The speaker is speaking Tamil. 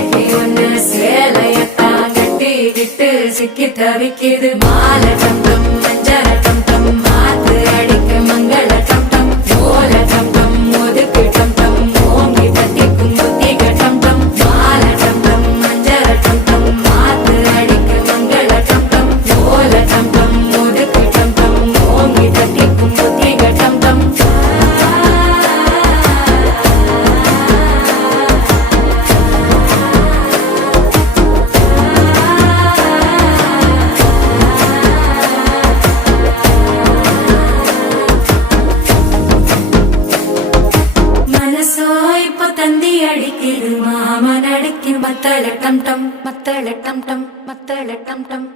வேட்டி ஒண்ணு சேலையத்தான் கட்டிக்கிட்டு சிக்கி தவிக்குது. மாலை டம் டம் மஞ்சள டம் டம் மாத்து அடிக்க மங்கள டம் டம் ஓல டம் டம் ஒதுக்கு டம் டம் ஓங்கி தட்டிக்கும் புத்திக டம் டம். மாலை டம் டம் மஞ்சள டம் டம் மாத்து அடிக்க மங்கள டம் டம் ஓல டம் டம் ஒதுக்கு டம் டம் ஓங்கி தட்டிக்கும் புத்திக டம் டம். மனசோ இப்ப தந்தி அடிக்குது மாமன் அடிக்கு மத்தள டம் டம் மத்தள டம் டம் மத்தள டம் டம்.